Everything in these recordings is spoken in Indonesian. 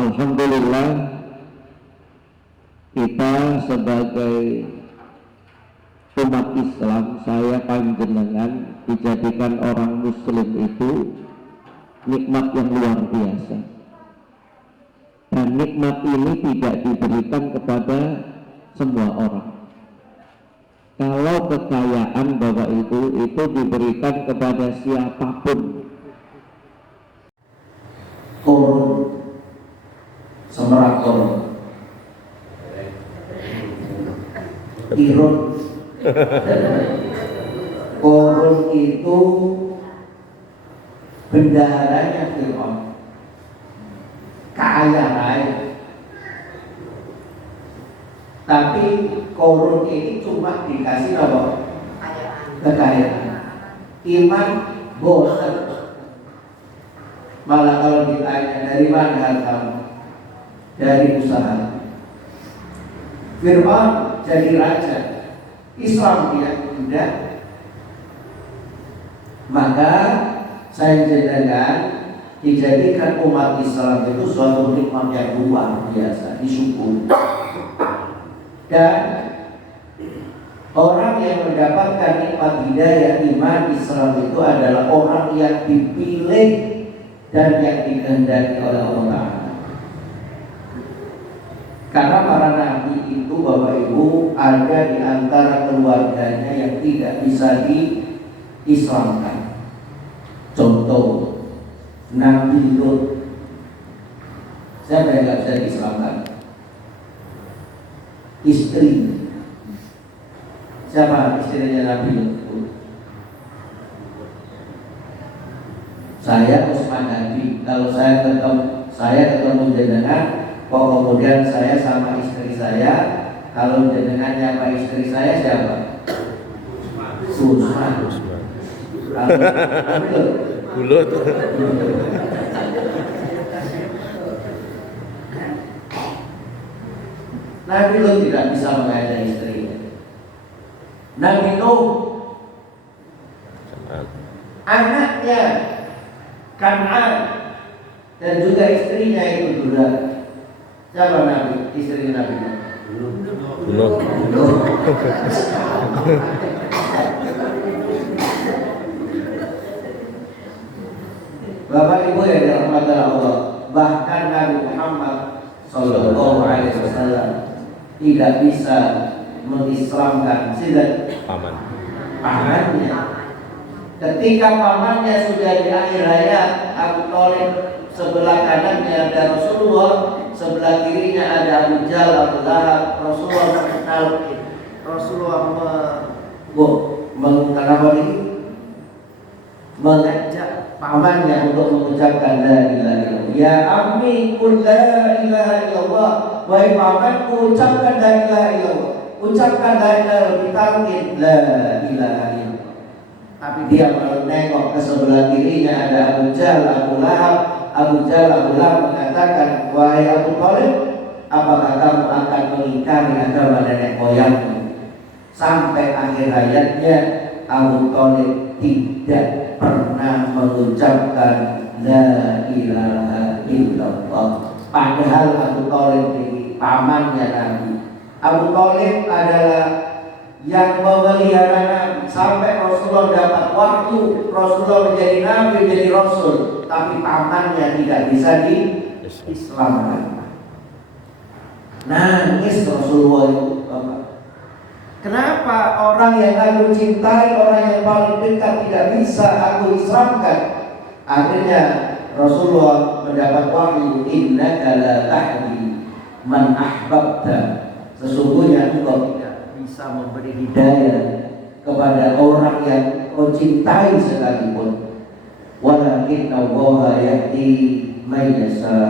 Alhamdulillah, kita sebagai umat Islam, saya panjenengan dijadikan orang muslim itu nikmat yang luar biasa, dan nikmat ini tidak diberikan kepada semua orang. Kalau kekayaan Bapak itu diberikan kepada siapapun. Korun semerak korun irun korun itu bendaharanya Fir'aun, kaya raya. Tapi korun ini cuma dikasih apa? Kekayaan. Iman bosan. Malah kalau ditanya dari mana hartamu? Dari usaha. Fir'aun jadi raja, Islam dia tidak. Maka saya jadikan dijadikan umat Islam itu suatu nikmat yang luar biasa, disyukuri. Dan orang yang mendapatkan nikmat hidayah iman Islam itu adalah orang yang dipilih dan yang dikehendaki oleh Allah Ta'ala. Karena para nabi itu Bapak Ibu ada di antara keluarganya yang tidak bisa diislamkan. Contoh Nabi Lut, siapa yang tidak bisa diislamkan? Istri. Siapa istrinya Nabi Lut? Saya Usman Hadi. Kalau saya ketemu jenengan, kok kemudian saya sama istri saya, kalau jenengannya apa istri saya siapa? Usman. Bulut. Nabi Lut tidak bisa mengajari istrinya. Nabi Nuh, anaknya Kan'an dan juga istrinya itu juga. Siapa Nabi? Istri Nabi Nuh. Bapak Ibu yang dirahmati Allah, bahkan Nabi Muhammad Sallallahu Alaihi Wasallam tidak bisa mengislamkan pamannya. Ketika pamannya sudah di akhir hayat, Abu Thalib sebelah kanannya ada Rasulullah, sebelah kirinya ada Abu Jahal, Abu Lahab. Rasulullah mengenal, Rasulullah mengajak pamannya untuk mengucapkan la ilaha illallah. Ya ammi qul la ilaha illallah. Wahai pamanku, ucapkan la ilaha illallah. Ucapkan la ilaha illallah, ditalkin la ilaha illallah. Tapi dia malah nengok ke sebelah kirinya ada Abu Jahal, Abu Lahab. Abu Jahal, Abu Lahab mengatakan, wahai Abu Thalib, apakah kamu akan mengingkari agama nenek moyangmu? Sampai akhir hayatnya Abu Thalib tidak pernah mengucapkan la ilaha illallah. Padahal Abu Thalib ini pamannya Nabi. Abu Thalib adalah yang memelihara Nabi sampai Rasulullah dapat waktu, Rasulullah menjadi Nabi, menjadi Rasul, tapi pamannya tidak bisa diislamkan. Nangis Rasulullah itu, Bapak. Kenapa orang yang aku cintai, orang yang paling dekat tidak bisa aku islamkan? Akhirnya Rasulullah mendapat wahyu, innaka la tahdi man ahbabta. Sesungguhnya engkau tidak bisa memberi hidayah kepada orang yang kau cintai sekalipun. Walakin Allah yahdi man yasha.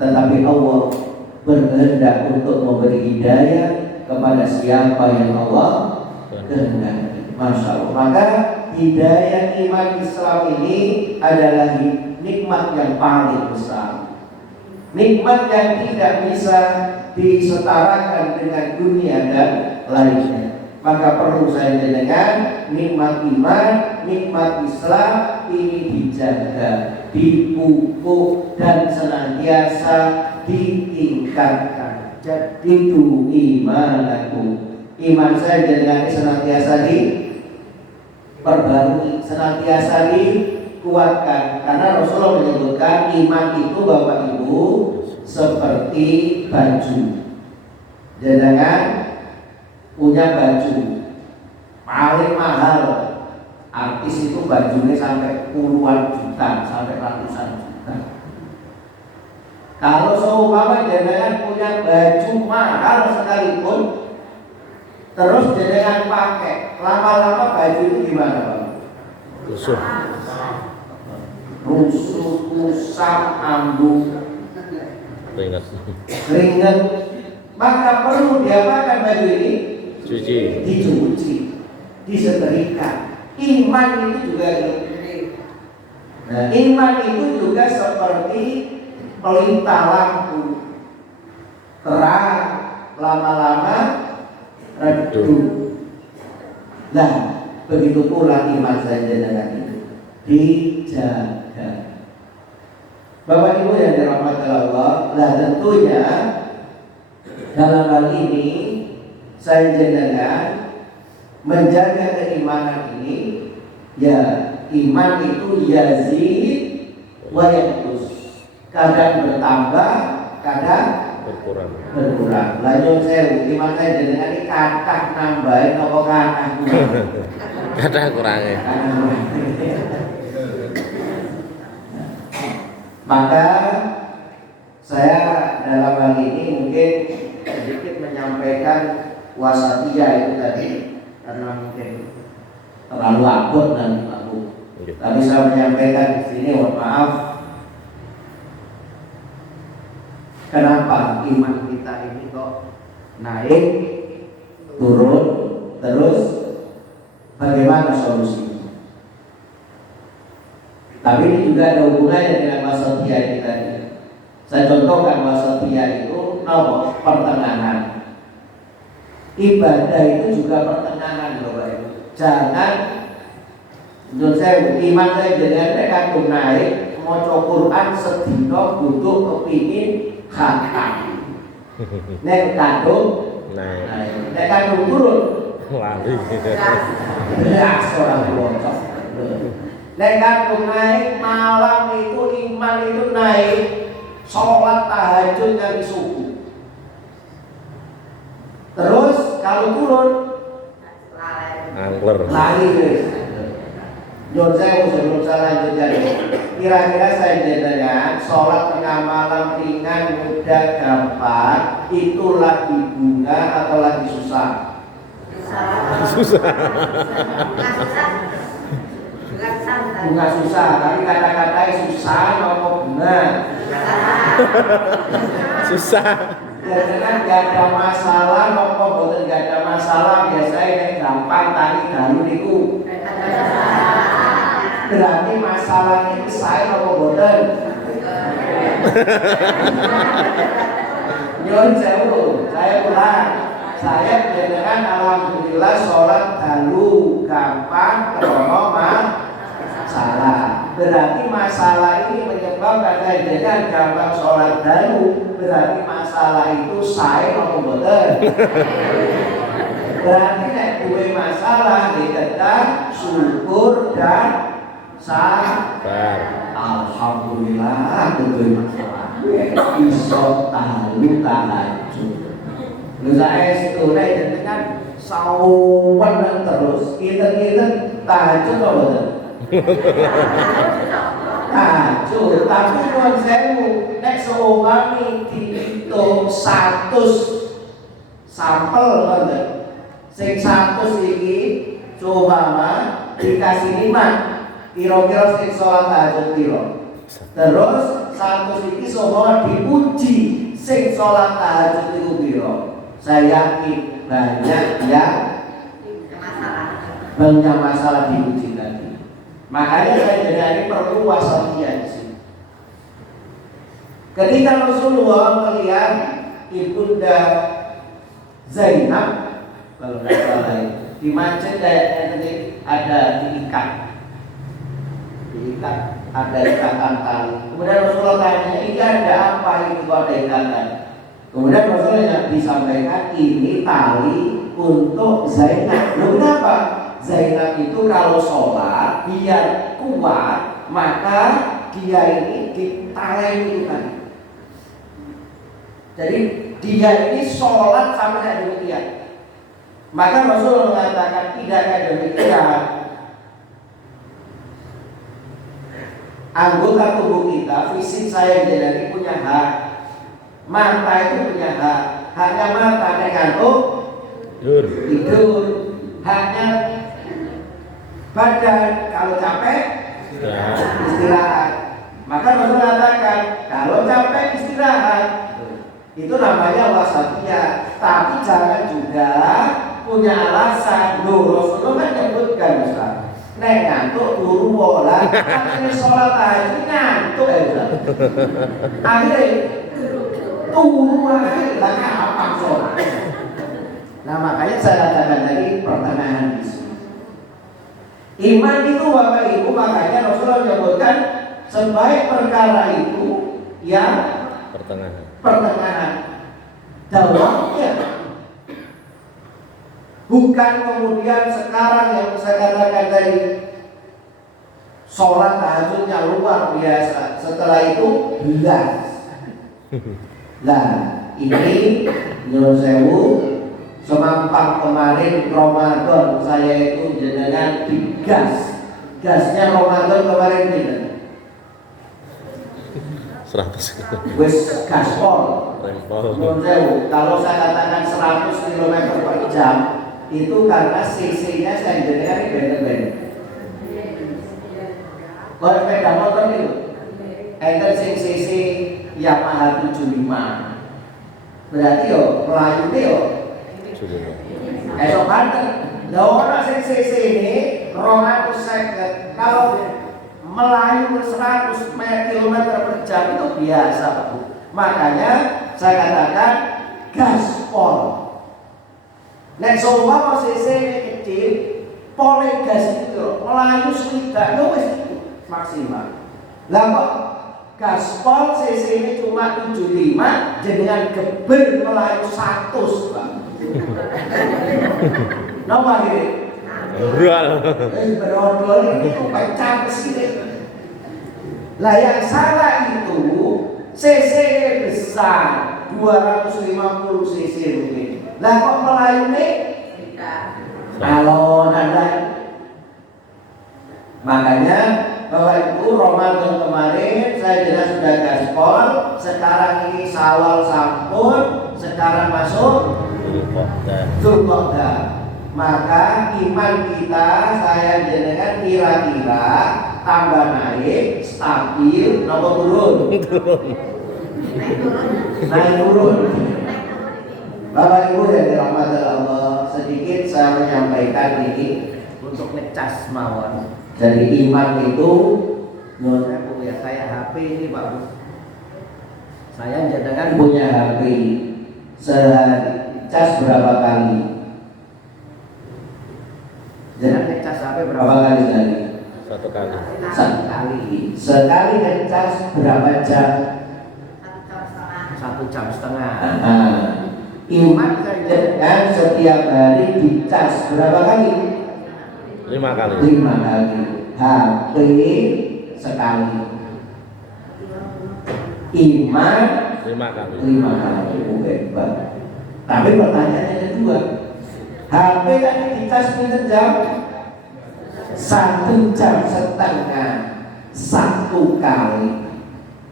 Tetapi Allah berkehendak untuk memberi hidayah kepada siapa yang Allah kehendaki. Masya Allah. Maka hidayah iman Islam ini adalah nikmat yang paling besar, nikmat yang tidak bisa disetarakan dengan dunia dan lainnya. Maka perlu saya jenengan nikmat iman, nikmat Islam ini dijaga, dipupuk dan senantiasa ditingkatkan. Jadi itu imanku. Iman saya jenengan senantiasa diperbarui, senantiasa dikuatkan. Karena Rasulullah menyebutkan iman itu Bapak Ibu seperti baju. Jenengan punya baju paling mahal, artis itu bajunya sampai puluhan juta, sampai ratusan juta. Kalau seumpama jenengan punya baju mahal sekalipun, terus jenengan pakai, lama-lama baju itu gimana Pak? Rusuh, Rusak, ambung, keringat. Maka perlu diapakan baju ini? Dicuci, disetrika. Iman itu juga nah, iman itu juga seperti pelita lampu, terang, lama-lama redup. Nah, begitu pula iman saja dengan itu dijaga. Bapak Ibu yang dirahmati Allah, lah tentunya dalam hal ini saya jenengan menjaga keimanan ini, ya iman itu yazid wa yanqus, kadang bertambah, kadang berkurang. Lanjut saya iman saya jenengan ini kathah nambahin apa kathah kurang? Kathah kurangnya. Maka saya dalam hal ini mungkin sedikit menyampaikan wasatiyah itu tadi, karena mungkin terlalu abot dan aku. Tapi saya menyampaikan di sini, mohon maaf, kenapa iman kita ini kok naik, turun, terus bagaimana solusinya? Tapi ini juga ada hubungannya dengan wasatiyah ini tadi. Saya contohkan wasatiyah itu nomor pertengahan. Ibadah itu juga pertengahan Bapak Ibu. Jangan menurut saya iman saya jangan kagum naik maca Quran sedina butuh kepingin khatam. Nek kagum naik. Nek kagum turun lari. Ya seorang bocor. Nek kagum naik malam itu iman itu naik, sholat tahajud dari subuh. Terus kalau turun angler lari guys. Jod saya sebelum saya lanjutkan, kira-kira saya jenengan sholat tengah malam ringan, mudah, gampang, itu lagi bunga atau lagi susah? Bunga susah, tapi kata-katanya susah apa bunga? susah. Jangan gak ada masalah, nopo boten gak ada masalah, biasanya gampang tani dalu niku. Berarti masalahnya itu saya nopo boten. Nyon sewu, saya ulang. Saya dengan alhamdulillah sholat dalu gampang, krono masalah. Berarti masalah ini menyebabkan saya dengan gampang sholat dalu. Berarti masalah itu saya nopo boten. Berarti nek duwe masalah dikedah syukur dan sabar. Alhamdulillah duwe masalah. Iso talu tahajud. Lha saya setulai dengan sawan terus. Kita tahajud apa boten? Tahajud, tapi nuwun sewu nek seumpami dihitung 100 sampel ngoten. Sing 100 iki seumpama dikasih 5, kira-kira sing salat tahajud piro? Terus 100 iki seumpama dipuji sing salat tahajud iku piro? Saya yakin banyak yang banyak masalah dipuji tadi. Makanya saya jadi perlu wasatiyah di sini. Ketika Rasulullah melihat Ibunda Zainab kalau nggak salah di masjid kayaknya nanti ada diikat ada ikatan tali. Kemudian Rasulullah tanya, ini ada apa itu kok ada ikatan? Kemudian Rasulullah disampaikan ini tali untuk Zainab. Loh kenapa? Zainab itu kalau sholat biar kuat, maka dia ini ditalai itu kan. Jadi dia ini sholat sampai demikian. Maka Rasulullah mengatakan tidak ada demikian. Anggota tubuh kita, fisik saya jadi punya hak. Mata itu punya hak. Haknya mata ngantuk tidur. Haknya badan kalau capek istirahat. Maka Rasulullah mengatakan kalau capek istirahat. Itu namanya wasatiyah. Tapi jangan juga punya alasan. Loh, Rasulullah kan menyebutkan Ustaz, nek ngantuk turu bola, akhirnya sholat tahajud ngantuk ya Ustaz. Akhirnya turu aja lah apa sholat. Nah makanya saya katakan tadi pertengahan di sini. Iman itu Bapak Ibu, makanya Rasulullah menyebutkan sebaik perkara itu yang pertengahan. Dawamnya bukan kemudian sekarang yang saya katakan tadi sholat tahajudnya luar biasa, setelah itu belas. Nah ini menurut sewu semampang kemarin Ramadan saya itu dengan digas. Gasnya Ramadan kemarin ini 100 wis gaspol. Menurut sewu kalau saya katakan 100 km per jam itu karena cc-nya saya jenengan ini beda-beda. Kalau sepeda motor itu enter cc Yamaha 75 berarti yo Melayu yo esok banter. Lah orang cc ini 250 kalau Melayu 100 km per jam itu biasa Pak Bu. Makanya saya katakan gaspol. Nek seumpama cc ini kecil, pole gas itu Melayu swidak yo wis maksimal. Lah kok gaspol cc ini cuma 75 jenengan geber Melayu 100 Pak. Napa iki? Beral. Berodol ini pecah sini. Lah yang salah itu cc besar 250 cc mungkin. Lah kok Melayu nih? Kalau nanda. Makanya Bapak Ibu Ramadan kemarin saya jelas sudah gaspol. Sekarang ini Syawal sampun. Sekarang masuk Dzulqa'dah. Maka iman kita saya jenengan kira-kira tambah naik, stabil, nopo turun? Naik turun. Bapak Ibu yang dirahmati Allah, sedikit saya menyampaikan ini untuk ngecas mawon. Jadi iman itu, menurut ya saya HP ini bagus. Saya jenengan punya HP sehari cas berapa kali? Jangan ngecas HP berapa kali sehari? 1 kali. 1 kali. Sekali ngecas berapa jam? 1,5 jam. Iman kan setiap hari dicas berapa kali? 5 kali. 5 kali. HP sekali. Iman 5 kali. 5 kali. Hebat. Tapi pertanyaannya ada 2. HP tadi dicas berapa jam? 1,5 jam. 1 kali.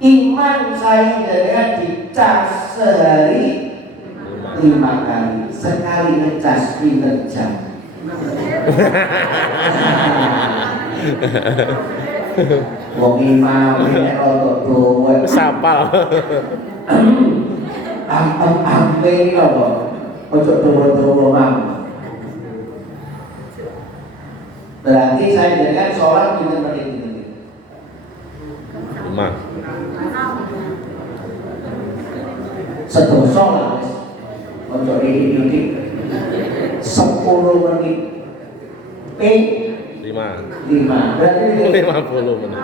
Iman saya dengan dicas sehari 5 kali. Sekali ngecas pinter jam. Wong imam nek rodok dowe Sapal. ampe lho. Ojo dowo-dowo mam. Berarti saya dengan sholat pinter menit. 5. Sedoso lah. Ojo didik-didik. 10 menit. Ping 5. Berarti ini 50 menit.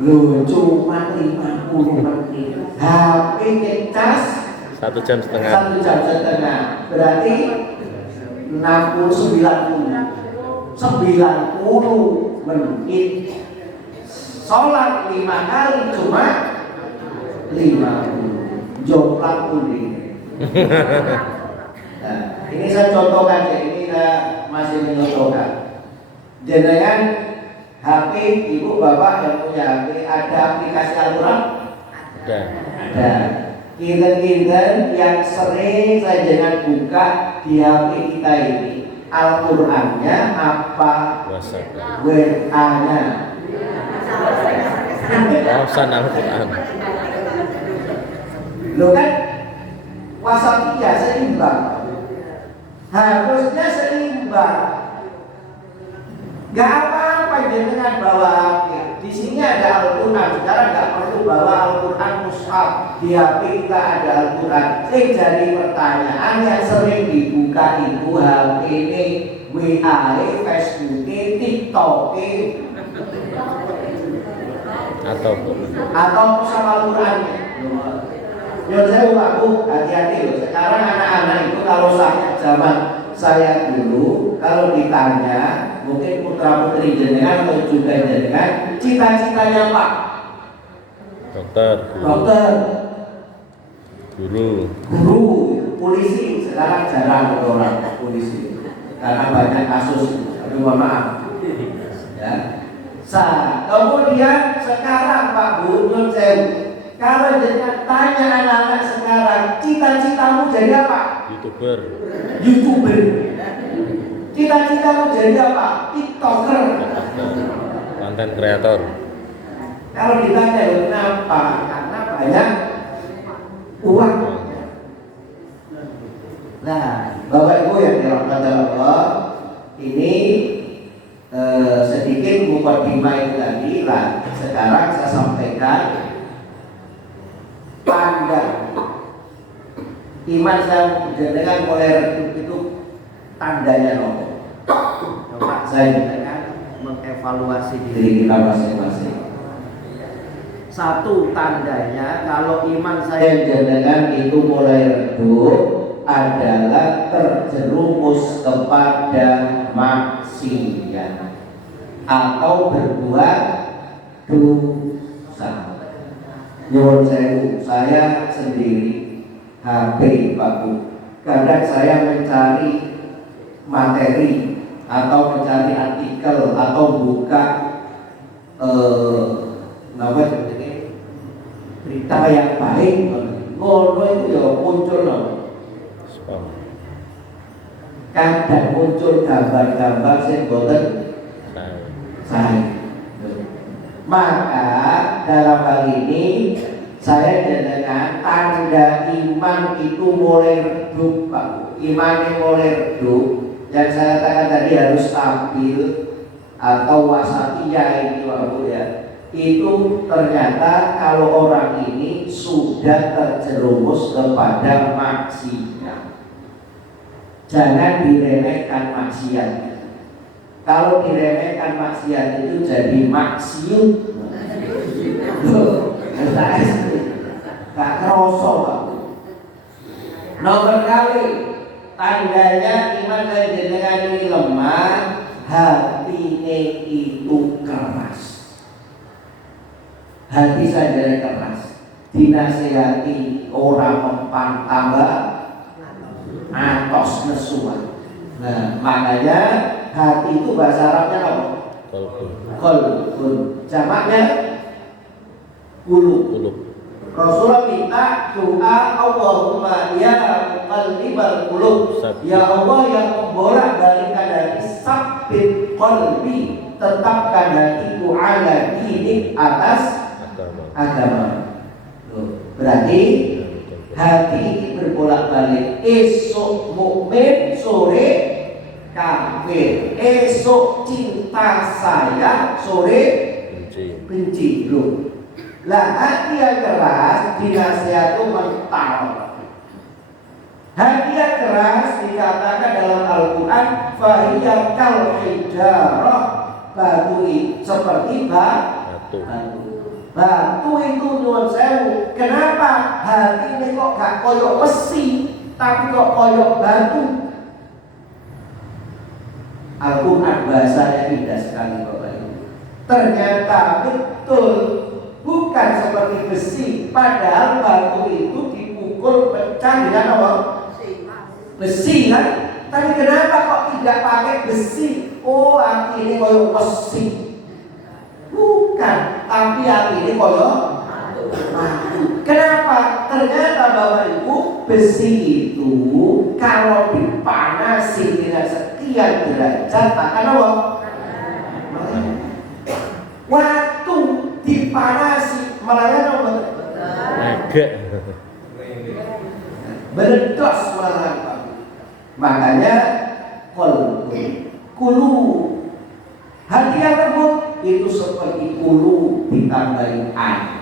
loh, cuma 50 menit. HP ngecas 1 jam setengah. 1 jam setengah. Berarti 90 menit. Sholat 5 kali cuma 50. Jomplang kuning. Nah, ini saya contohkan ya, ini saya masih mencontohkan. Jenengan HP ibu bapak yang punya HP ada aplikasi Al-Quran? Ada. Ada. Kinten-kinten yang sering saya jangan buka di HP kita ini Al-Qurannya apa? WhatsApp. WA-nya. Wawasan Al-Quran. Lo kan wasatiyah seimbang. Harusnya seimbang. Gak apa-apa jenengan bawa HP. Di sini ada Al-Quran. Sekarang gak perlu bawa Al-Quran mushaf. Di HP kita ada Al-Quran. Jadi pertanyaan yang sering dibuka itu HP ini, WA, Facebook, TikTok, atau sama Al-Qurannya. Menurut saya Pak Bu, hati-hati loh. Sekarang anak-anak itu kalau zaman saya dulu, kalau ditanya, mungkin putra putri jenengan atau juga jenengan, cita-citanya Pak? Dokter, guru, polisi. Sekarang jarang orang polisi karena banyak kasus. Aduh, maaf. Ya. Kemudian sekarang Pak Bu, menurut saya, kalau jenengan tanya anak-anak sekarang, cita-citamu jadi apa? YouTuber. Cita-citamu jadi apa? TikToker. Konten kreator. Kalau ditanya kenapa? Karena banyak uang. Nah, Bapak Ibu yang dirahmati Allah, ini sedikit mukadimah itu tadi lah. Sekarang saya sampaikan tanda iman yang jenengan mulai redup itu tandanya nopo. Coba saya jenengan mengevaluasi diri kita masing-masing. Satu tandanya kalau iman saya jenengan itu mulai redup adalah terjerumus kepada maksiat atau berbuat dosa. Nyuwun sewu, saya sendiri HP Pak Bu. Kadang saya mencari materi atau mencari artikel atau buka berita yang baik, ngono itu ya muncul loh. Kadang muncul gambar-gambar sing boten saya. Maka dalam hal ini saya jenengan tanda iman itu mulai redup Pak. Iman mulai redup dan saya katakan tadi harus stabil atau wasatiyah ini Pak Bu ya. Itu ternyata kalau orang ini sudah terjerumus kepada maksiat. Jangan diremehkan maksiat. Kalau diremehkan maksiat itu jadi maksiut. Gak kerosok Pak. Nomor kali tandanya iman dan jenengan ini lemah, hatinya itu keras. Hati saya keras. Dinasihati orang mempan tambah atos nesuan. Nah, makanya hati itu bahasa Arabnya apa? Qalbun. Jamaknya qulub. Rasulullah minta doa, Allahumma ya muqallibal qulub, ya Allah yang membolak-balikkan hati, sabbit qalbi, tetapkan hatiku ala dinik, atas agama. Berarti hati berbolak-balik, esok mukmin, sore kafir, esok cinta saya, sore benci. Loh, lah hati yang keras dinasihati mental. Hati yang keras dikatakan dalam Al-Quran fahiyya kal hijarah, batu seperti Batu. batu itu nyuwun sewu. Kenapa hati ini kok gak koyok besi tapi kok koyok batu? Al-Quran bahasanya indah sekali Bapak Ibu. Ternyata betul bukan seperti besi, padahal batu itu dipukul pecah dengan apa? Besi kan? Tapi kenapa kok tidak pakai besi? Oh, hati ini koyok besi. Bukan, tapi hati ini koyok batu. Kenapa? Ternyata Bapak Ibu, besi itu kalau dipanasi dengan sekian derajat akan apa? Waktu dipanasi melayan apa? Agak. Berdos melayan. Makanya kulu hati yang lembut itu seperti kulu ditambahin air.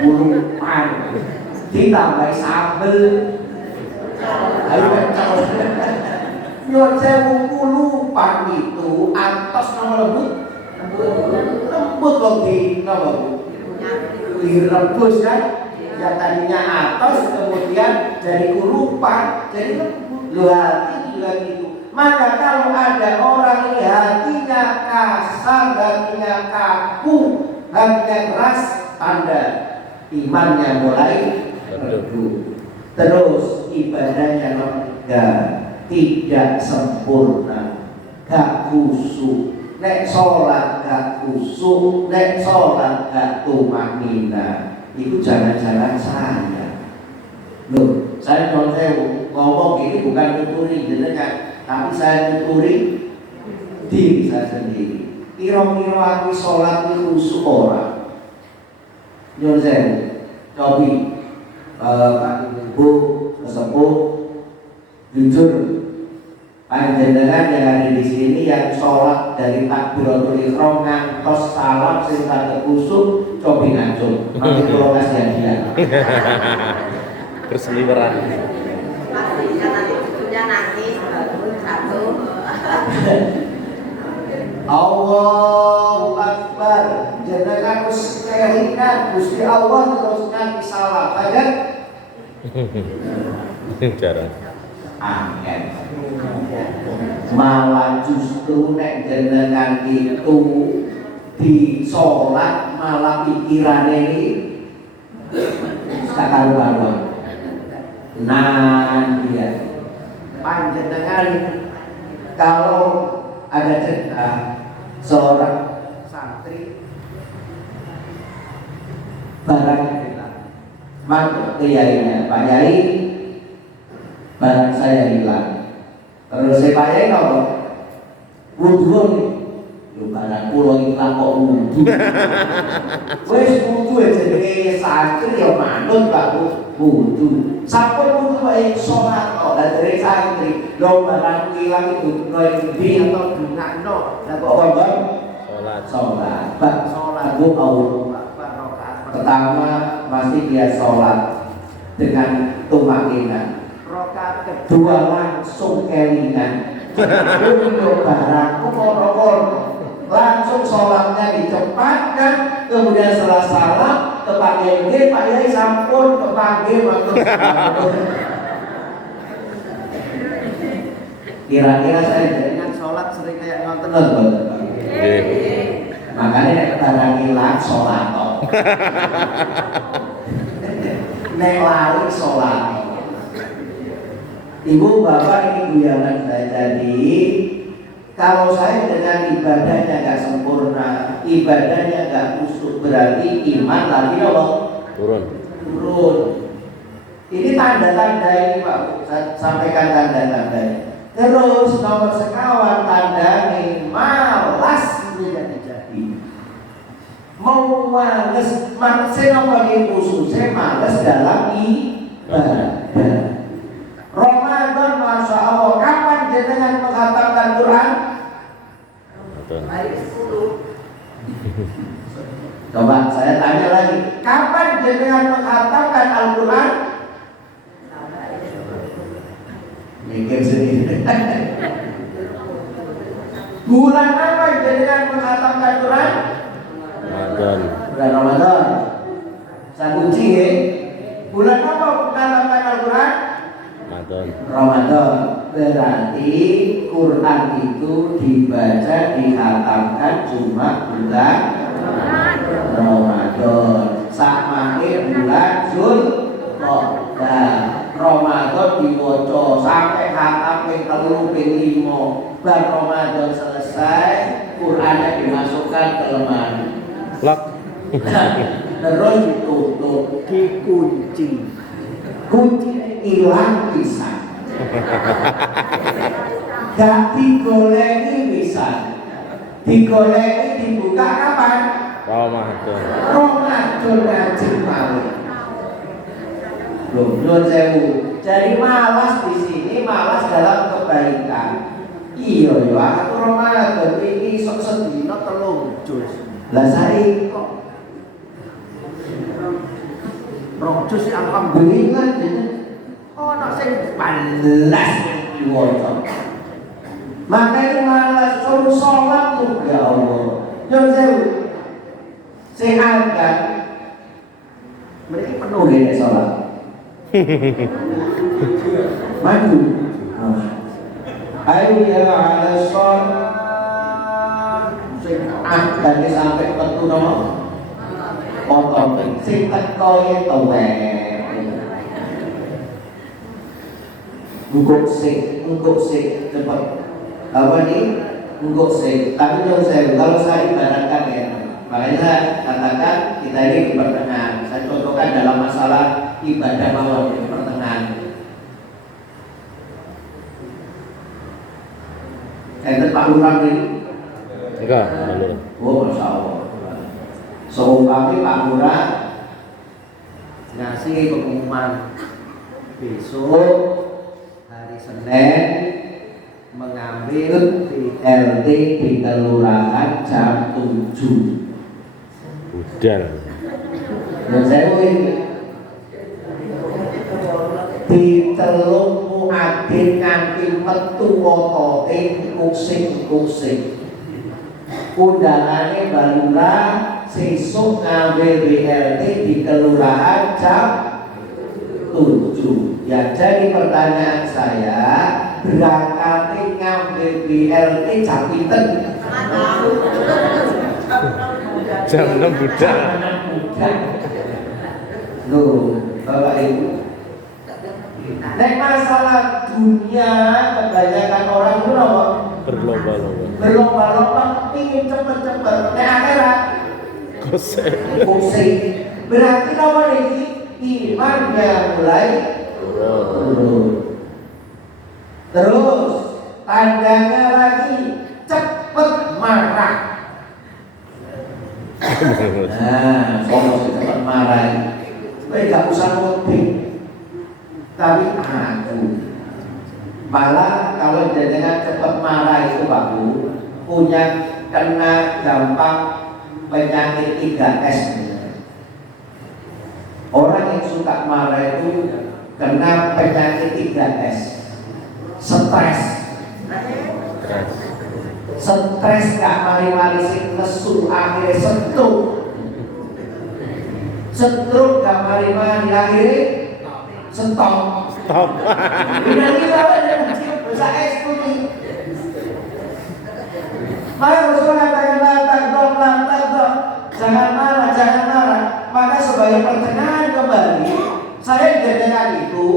Kulupan ditambah sambel. Ayo kacau. Nyuwun sewu kulupan itu antos nama lembut. Lembut kok di nama Bu. Direbus kan? Yang tadinya atos kemudian jadi kulupan, jadi lembut. Loh, hati juga gitu. Maka kalau ada orang ini hatinya kasar, hatinya kaku, hatinya keras, tanda imannya mulai redup. Terus ibadahnya tidak sempurna, gak khusyuk. Nek sholat gak khusyuk, nek sholat gak tumanina. Itu jangan-jangan saya. Loh, saya ngomong ini bukan nuturi jenengan, tapi saya nuturi diri saya sendiri. Kira-kira aku sholat itu khusyuk orang. Nyuwun sewu, cobi Pak Ibu sesepuh jujur, panjenengan yang ada di sini yang sholat dari takbiratul ihram ngantos salam sing kate khusyuk, cobi ngancung. Nanti kalau kasih hadiah. Berseliweran. Pastinya nanti cucunya nangis baru satu. Allahu Akbar. Jenengan wis kelingan Gusti Allah terus nganti salam aja. Jarang. Angin. Malah justru nek jenengan itu di sholat malah pikiran ini tak karu-karuan. Nah dia panjenengan kalau ada cerita seorang santri barang hilang, masuk ke yainya, Pak Yai barang saya hilang. Terus saya Pak Yai apa? Wudhu nih, lu barang pulau hilang kok wudhu? Wes wudhu jadi santri ya manut Pak wudhu. Sampun wudhu baik sholat kok dari santri. Lo barang hilang itu noy di atau dengan no. Lah kok bang? Sholat. Bang sholat bu pertama masih dia sholat dengan tumakinah. Rokaat kedua langsung kelingan. Untuk barang kokor langsung sholatnya dicepatkan, kemudian setelah salam kepanggil Pak Yai sampun kepanggil waktu. Kira-kira saya dengan sholat sering kayak nonton nonton. Makanya nek barang hilang sholat toh. Nek lari sholat. Ibu bapak ini guyonan saya jadi. Kalau saya dengan ibadahnya gak sempurna, ibadahnya gak khusyuk, berarti iman lagi loh turun. Ini tanda-tanda ini Pak, saya sampaikan tanda-tanda. Terus nomor sekawan tanda ini malas jadi. Mau males, saya nomor ini khusus, saya malas dalam ibadah. Ramadan Masya Allah, kapan jenengan mengatakan Quran? Hari 10. Coba saya tanya lagi, kapan jenengan mengatakan Al-Quran? Bulan apa jenengan menghatamkan Quran? Ramadan. Bulan Ramadan. Saya kunci ya. Bulan apa menghatamkan Al-Quran? Ramadan. Ramadan. Berarti Quran itu dibaca dihatamkan cuma bulan Ramadan. Sakmane bulan Zulqa'dah. Ramadan diwaca sampai khatam ping 3 ping 5. Bar Ramadan selesai, Qurannya dimasukkan ke lemari. Lock. Terus ditutup, dikunci. Kunci hilang bisa. Gak digoleki bisa. Digoleki dibuka kapan? Ramadan. Ramadan ngaji malih. Loh, nyuwun sewu. Jadi malas di sini, malas dalam kebaikan. Iya ya, aku Ramadan iki sok sedina 3 juz. Lah saiki kok rong juz alhamdulillah jeneng ono sing 14 diwaca. Makanya malas suruh sholat tuh ya Allah. Nyuwun sewu. Sing angkat mriki penuh ngene sholat. Maju. Hayya 'ala sholat. Sing angkat sampai petu nomor potong sing teko itu Ngukuk sik cepat apa nih ngukuk sik. Tapi jauh saya kalau saya ibaratkan ya, makanya saya katakan kita ini di pertengahan. Saya contohkan dalam masalah ibadah mawon di pertengahan. Enten Pak Lurah ini. Enggak, lalu. Oh, Masya Allah. Seumpamanya Pak Lurah ngasih pengumuman besok hari Senin mengambil PLT di kelurahan jam 7. Budal. Dan saya ini di telung muadzin nganti metu otote kusik-kusik. Undangannya Balura sesuk ngambil BLT di kelurahan jam 7. Ya, jadi pertanyaan saya, berangkatnya ngambil BLT jam pinten? Jam 6 budal. Loh, Bapak Ibu. Nek masalah dunia kebanyakan orang itu apa? Berlomba-lomba. Berlomba-lomba ingin cepet-cepet. Nek akhirat Kosek. pusing. Berarti apa ini? Imannya mulai turun. Terus tandanya lagi cepet marah. Nah, kalau cepet marah, gak usah ngopi. Tapi aku malah kalau jenengan cepat marah itu Pak Bu, punya kena dampak penyakit 3S. Orang yang suka marah itu kena penyakit 3S. Stres. Stres gak mari-mari sing nesu akhirnya Stroke gak mari-mari akhirnya stop. Bila kita ada kecil bisa eksekutif. Maka Rasulullah katakan lantak, jangan marah. Maka sebagai pertengahan kembali, saya jadikan itu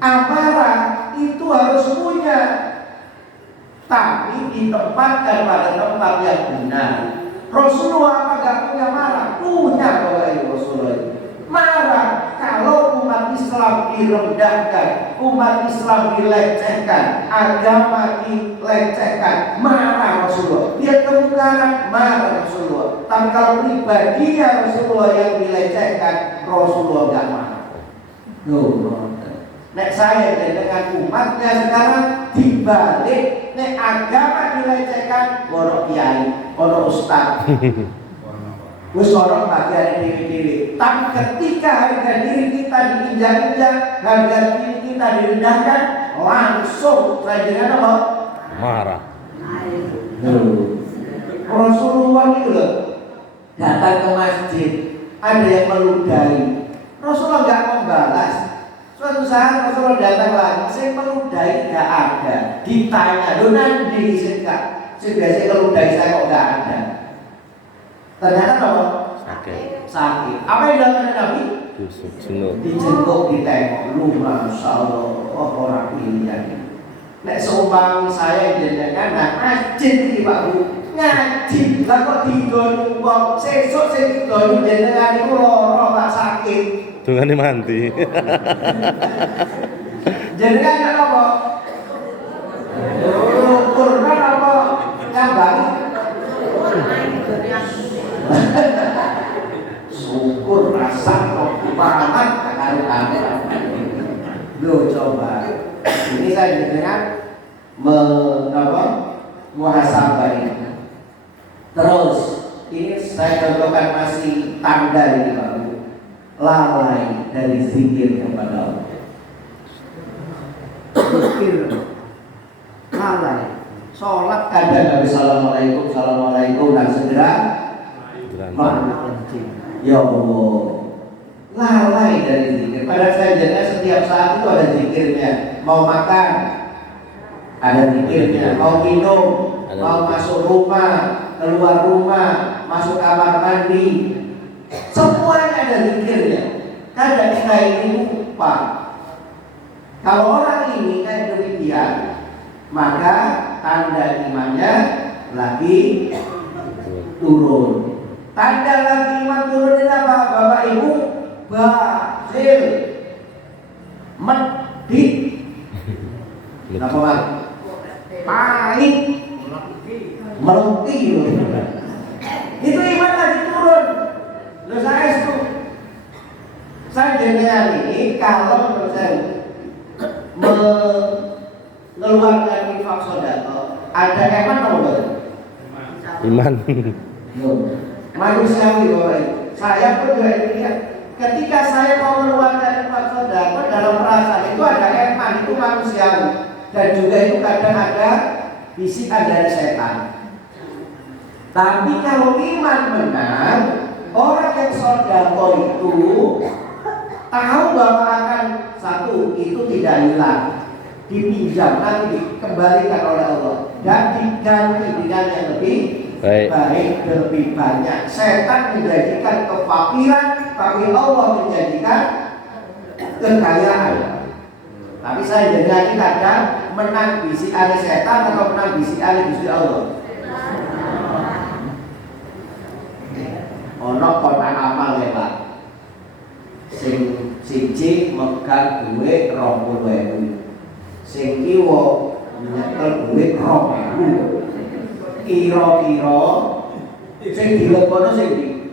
amarah itu harus punya, tapi ditempatkan pada tempat yang benar. Rasulullah apa gak punya marah? Punya Bapak Ibu Rasulullah. Marah kalau umat Islam direndahkan, umat Islam dilecehkan, agama dilecehkan, marah Rasulullah. Dia kemungkaran, marah Rasulullah. Tapi kalau pribadinya Rasulullah yang dilecehkan, Rasulullah gak marah. Nek saya dengan umatnya sekarang dibalik, nek agama dilecehkan, borok kiai, borok ustaz. Wis orang bagian diri-diri. Tapi ketika harga diri kita diinjak-injak, harga diri kita direndahkan, langsung saya dengan apa? Marah. Rasulullah itu loh datang ke masjid, ada yang meludahi. Rasulullah nggak membalas. Suatu saat Rasulullah datang lagi, saya meludahi nggak ada. Ditanya, lo nanti saya meludahi saya kok nggak ada. Ternyata apa? Sakit. Apa yang dilakukan Nabi? Dijenguk, ditengok. Lu masya Allah, orang pilihan. Nek seumpama saya jenengan nak masjid iki Pak Bu. Ngaji lah kok digoni wong sesuk sing digoni jenengan iku lara Pak sakit. Dungane mandi. Jenengan nak apa? Kurna apa? Nyambang. Syukur rasa kok banget karo kami. Loh coba. Ini saya dengan muhasabah ini. Terus ini saya contohkan masih tanda ini Pak Bu. Lalai dari zikir kepada Allah. Zikir lalai. Sholat kadang Nabi Assalamualaikum dan segera melakukan zikir. Ya Allah, lalai dari zikir. Padahal saya jaga setiap saat itu ada zikirnya. Mau makan, ada zikirnya. Mau minum, mau masuk rumah, keluar rumah, masuk kamar mandi, semuanya ada zikirnya. Kadang kita ini lupa. Kalau orang ini kayak demikian, maka tanda imannya lagi turun. Tanda lagi iman turun ini apa? Bapak Ibu, bakhil, medit, apa Pak? Pahit, melengki. Itu iman lagi turun. Loh saya jenengan ini kalau menurut saya mengeluarkan infak sedekah ada iman atau enggak? Iman. Manusiawi Bapak. Saya pun juga demikian. Ketika saya mau mengeluarkan infak sedekah dalam perasaan itu ada iman, itu manusiawi. Dan juga itu kadang ada bisikan dari setan. Tapi kalau iman benar, orang yang sedekah itu tahu bahwa akan satu itu tidak hilang, dipinjam nanti dikembalikan oleh Allah dan diganti dengan yang lebih baik, lebih banyak. Setan menjadikan kefakiran, tapi Allah menjadikan kekayaan. Tapi saya jadi kadang menang bisikan setan atau menang bisikan Gusti Allah. Ono kotak amal ya Pak. Sing siji megang duit 20.000. Sing kiwa nyekel duit 2.000. Kira-kira sing dilebono sing ndi?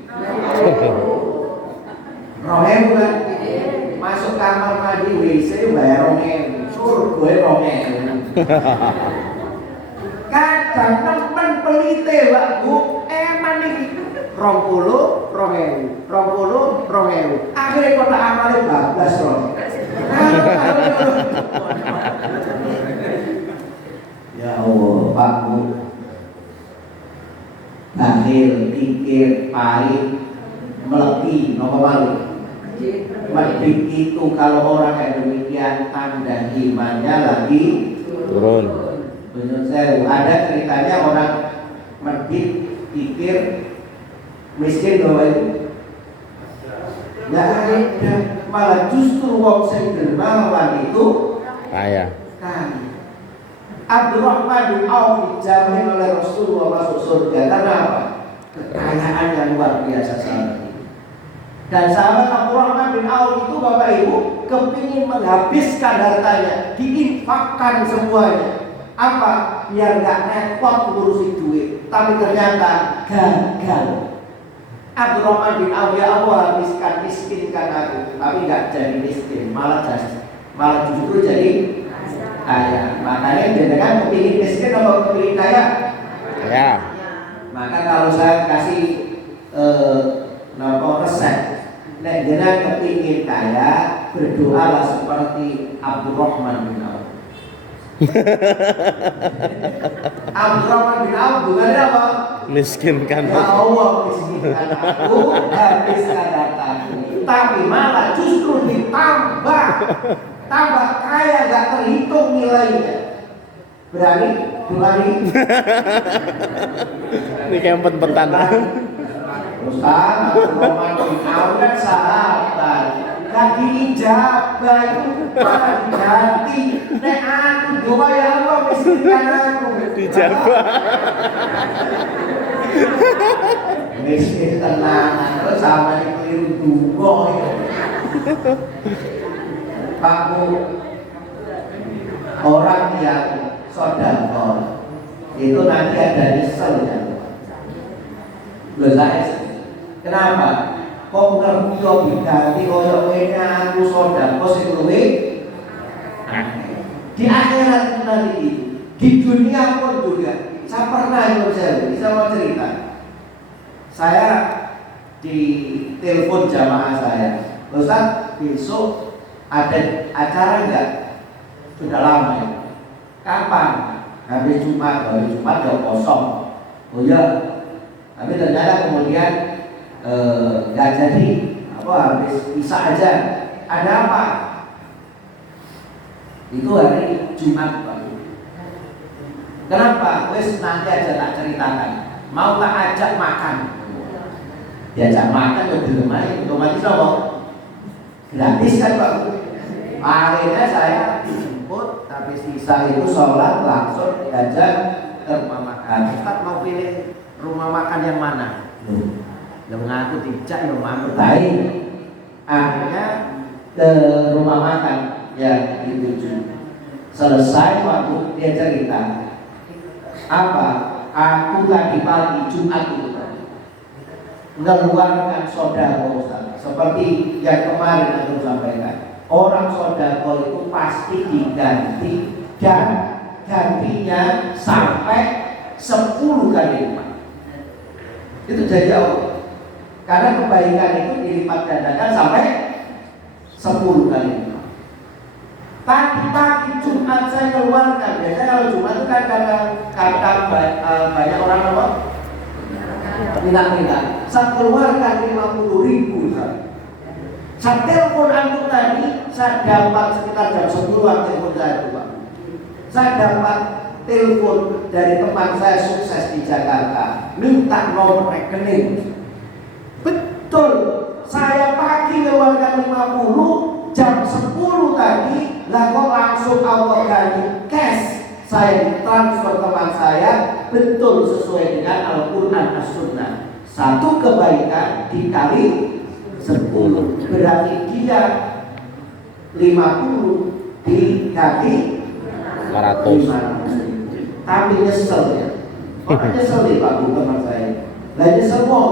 2.000 kan. Masuk kamar mandi WC bayar 2.000. Surga 2.000. Kadang nemen pelite Pak Bu, eman iki 20.000. Akhirnya kota amale bablas loh. Ya Allah, Pak Bu. Bakhil, pikir, pahit, meleki, nopo malih. Medit itu kalau orang kayak demikian tanda imannya lagi Turun. Menurut saya ada ceritanya orang medit, pikir, miskin bahwa itu nggak ada, malah justru wong sing dermawan itu Kaya. Abdurrahman bin Auf dijamin oleh Rasulullah masuk surga karena apa? Kekayaan yang luar biasa sahabat itu. Dan sahabat Abdurrahman bin Auf itu Bapak Ibu kepingin menghabiskan hartanya, diinfakkan semuanya. Apa? Biar nggak repot ngurusin duit. Tapi ternyata gagal. Abdurrahman bin Auf, ya Allah habiskan, miskinkan aku, tapi nggak jadi miskin, malah justru jadi kaya. Makanya jenengan kepingin miskin atau kepingin kaya? Kaya. Maka kalau saya kasih resep, nek jenengan kepingin kaya, berdoalah seperti Abdurrahman bin Auf. Abdurrahman bin Auf bukannya apa? Miskinkan. Ya Allah miskinkan aku, habiskan hartaku. Tapi malah justru ditambah kaya, gak terhitung nilainya. Berani? Ini kayak empet-empetan. Ustaz, Abdurrahman bin Auf kan sahabat. Gak diijabah itu malah diganti. Nek aku doa ya Allah miskinkan aku. Dijabah. Miskin tenang, terus sama dikeliru dungo itu. Pak Bu, orang yang sodakor itu nanti ada nyeselnya. Loh saya, kenapa? Kok ngerti diganti koyo ini aku sodakor sing luwih? Di akhirat itu nanti itu, di dunia pun juga. Saya pernah itu bisa mau cerita. Saya di telepon jamaah saya, Ustaz besok ada acara enggak? Sudah lama ya. Kapan? Habis Jumat, hari Jumat ya kosong. Oh ya, tapi ternyata kemudian nggak jadi. Habis bisa aja. Ada apa? Itu hari Jumat Pak. Kenapa? Wes nanti aja tak ceritakan. Mau tak ajak makan? Diajak makan otomatis apa? Gratis kan Pak. Akhirnya saya jemput, tapi sisa itu sholat langsung diajak ke rumah makan. Ustaz mau pilih rumah makan yang mana? Yang ngaku tidak yang mau baik. Akhirnya ke rumah makan yang dituju. Selesai waktu dia cerita, apa? Aku tadi pagi Jumat itu mengeluarkan sodako seperti yang kemarin aku sampaikan. Orang sodako itu pasti diganti dan gantinya sampai 10 kali lipat. Itu jadi Allah. Karena kebaikan itu dilipat gandakan sampai 10 kali lipat. Pagi-pagi Jumat saya keluarkan. Biasanya kalau Jumat itu kan kata banyak orang apa? Minta. Saya keluarkan 50.000. Saya telepon aku tadi, saya dapat sekitar jam 10 telepon saya Pak. Saya dapat telepon dari teman saya sukses di Jakarta, minta nomor rekening. Betul, saya pagi keluarkan 50, jam 10 tadi, lah kok langsung Allah ganti cash. Saya transfer teman saya, betul sesuai dengan Al-Quran As-Sunnah. Satu kebaikan dikali 10, berarti dia 50 dikali 500. Tapi nyesel ya. Orang nyesel nih Pak Bu teman saya. Lah nyesel kok.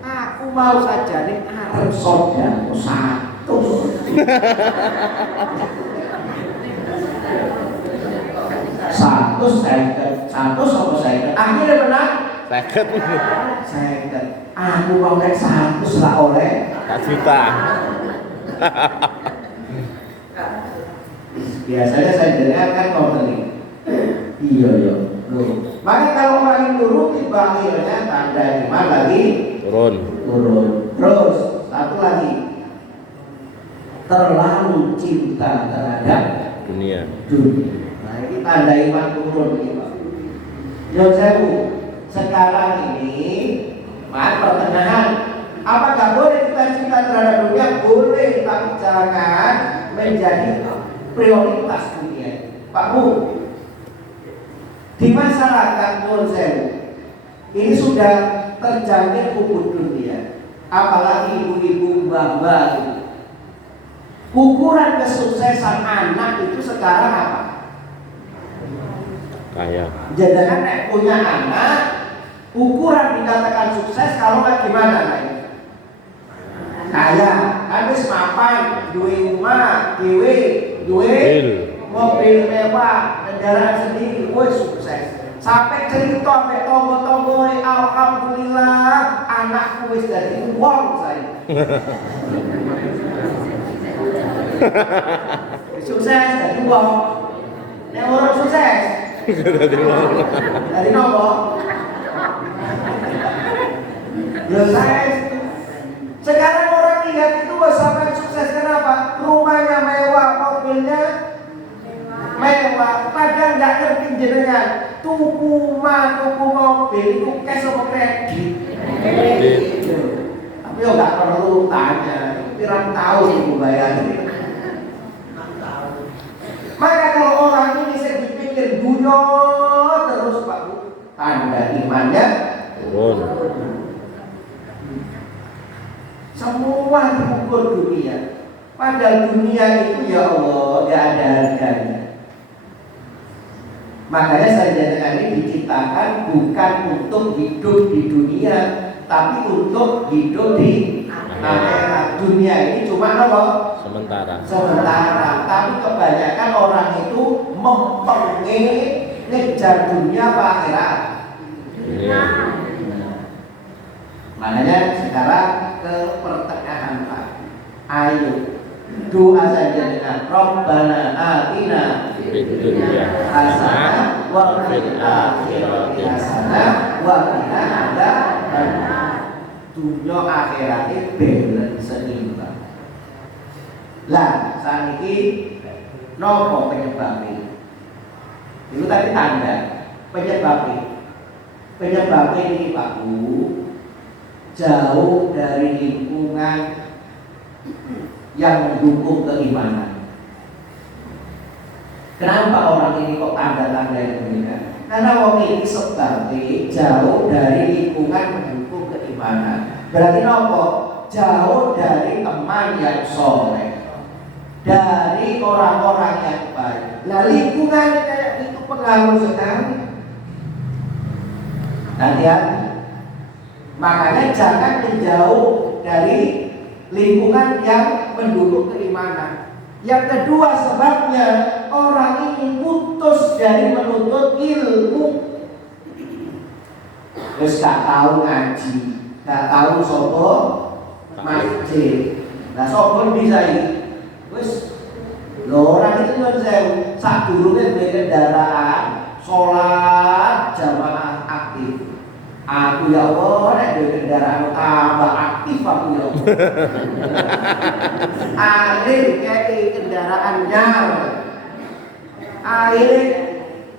Aku mau saja nih arep soda 100 saya akhirnya benar 50. Aku mau naik 100 lah oleh 1 juta. Biasanya saya dengar kan ngomong ini. Iya. Maka kalau orang itu rutin bakhilnya tanda iman lagi turun. Terus satu lagi, terlalu cinta terhadap dunia. Nah ini tanda iman turun ini Pak. Yosefu, sekarang ini pertengahan, apakah boleh kita cinta terhadap dunia? Boleh, tapi jangan menjadi prioritas dunia. Pak Bu, di masyarakat Yosefu ini sudah terjamin hubung dunia, apalagi ibu-ibu mbak-mbak itu. Ukuran kesuksesan anak itu sekarang apa? Kaya. Jadi kan punya anak, ukuran dikatakan sukses kalau nggak gimana nih? Kaya, kan wis mapan, duwe rumah, duwe mobil mewah, kendaraan sendiri, wis sukses. Sampai cerita sampai tonggo-tonggo, alhamdulillah anakku wis jadi wong saya. Sukses jadi wong. Nek orang sukses. Dari nopo? Ya saya sekarang orang lihat itu sampai sukses kenapa? Rumahnya mewah, mobilnya mewah, padahal nggak ngerti jenengan tuku mobil itu cash atau kredit. Tapi yo nggak perlu tanya, pirang tahun ibu bayarnya. Maka kalau orang ini saya dipikir dunia terus Pak Bu, tanda imannya turun. Semua diukur dunia. Padahal dunia itu ya Allah gak ada harganya. Makanya saja dengan ini diciptakan bukan untuk hidup di dunia, tapi untuk hidup di akhirat. Dunia ini cuma apa? Sementara. Tapi kebanyakan orang itu ngejar dunia apa akhirat. Iya. Makanya sekarang ke pertengahan Pak. Ayo doa saja dengan Rabbana atina Fid dunya hasanah wa fil akhirati hasanah wa qina adzabannar. Dunya akhirate balance seimbang. Lah saniki nopo penyebabnya? Itu tadi tanda penyebabnya. Penyebabnya ini Pak Bu, jauh dari lingkungan yang mendukung keimanan. Kenapa orang ini kok tanda-tanda yang berbeda? Karena orang ini seperti jauh dari lingkungan mendukung keimanan. Berarti nopo? Jauh dari teman yang soleh, dari orang-orang yang baik. Nah lingkungan kayak itu pengaruh sekali. Hati-hati. Makanya jangan menjauh dari lingkungan yang mendukung keimanan. Yang kedua sebabnya orang ini putus dari menuntut ilmu. Terus gak tahu ngaji, gak tahu sopo masjid. Nah sopo bisa ini. Terus orang itu kan saya sak durunge duwe kendaraan, sholat jamaah aktif. Aku ya Allah, nek duwe kendaraan tambah aktif aku ya Allah. Akhirnya kayak kendaraan nyar. Akhirnya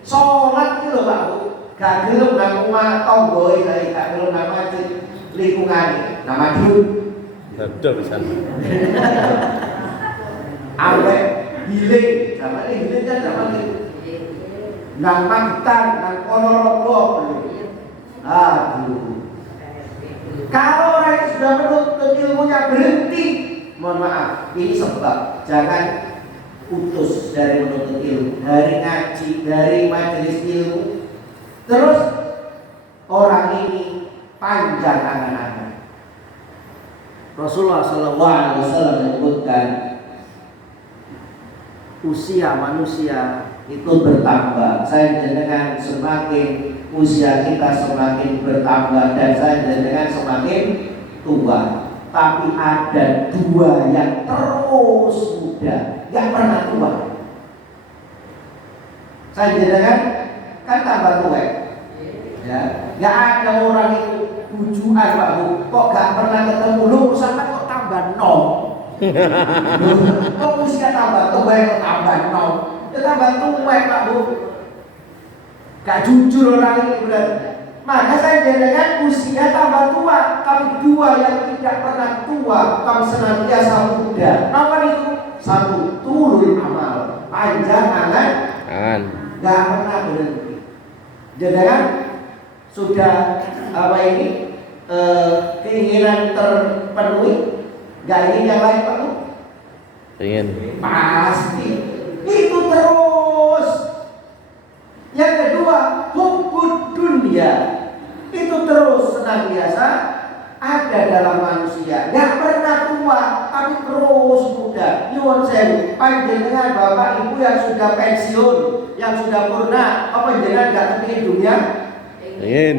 sholat itu loh Pak Bu. Gak gelem nang omah tonggoe sae, gak gelem nang masjid lingkungan. Nama dulu. Betul bisa. Ambek giling, zaman ini giling kan zaman itu. Nang Magetan, nang Ponorogo. Aduh. Kalau orang yang sudah menuntut ilmunya berhenti, mohon maaf, ini sebab jangan putus dari menuntut ilmu, dari ngaji, dari majelis ilmu. Terus orang ini panjang angan-angan. Rasulullah SAW menyebutkan usia manusia itu bertambah. Saya dengan semakin usia kita semakin bertambah dan saya dengan semakin tua. Tapi ada dua yang terus muda, nggak pernah tua. Saya dengan kan tambah tua, ya. Nggak ada orang itu bujuan Pak Bu, kok nggak pernah ketemu lu sampai kok tambah nol. Kok usia tambah tua kok tambah nol? Ya tambah tua Pak Bu. Gak jujur orang ini berarti. Maka saya jadikan usia tambah tua, tapi dua yang tidak pernah tua, kamu senantiasa muda. Apa itu? Satu, turun amal, panjang angan, gak pernah berhenti. Jadikan sudah apa ini keinginan terpenuhi, gak ingin yang lain Pak Bu? Ingin. Pasti itu terus. Yang kedua, hubbud dunia itu terus senantiasa ada dalam manusia. Nggak pernah tua, tapi terus muda. Nyuwun sewu, panjenengan bapak ibu yang sudah pensiun, yang sudah purna, apa jenengan nggak kepingin dunia? Ingin.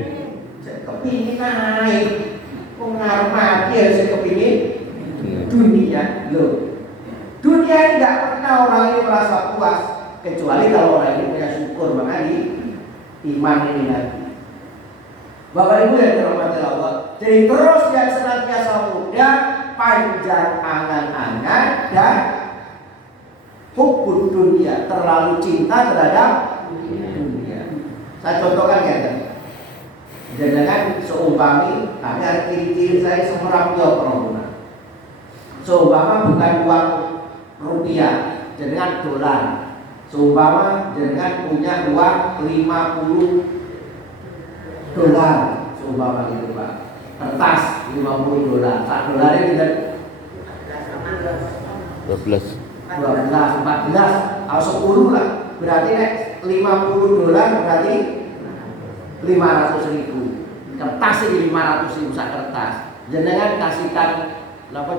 Kepingin naik, mengarep mati ya saya kepingin dunia. Loh, dunia ini nggak pernah orang ini merasa puas. kecuali kalau orang ini punya syukur, makanya iman ini nanti. Bapak Ibu yang dirahmati Allah, jadi terus yang senantiasa muda, panjang angan-angan dan hubbud dunia, terlalu cinta terhadap dunia. Saya contohkan ya, jangan seumpami, ada ciri-ciri saya semerap Yopro. Seumpama bukan uang rupiah, dengan dolar. Seumpama dengan punya uang 50 dolar, seumpama gitu Pak. Kertas 50 dolar. $1 kita 12. 12, 14, atau 10 lah. Berarti 50 dolar berarti 500.000. Kertas ini 500.000 sak kertas. Jenengan kasihkan apa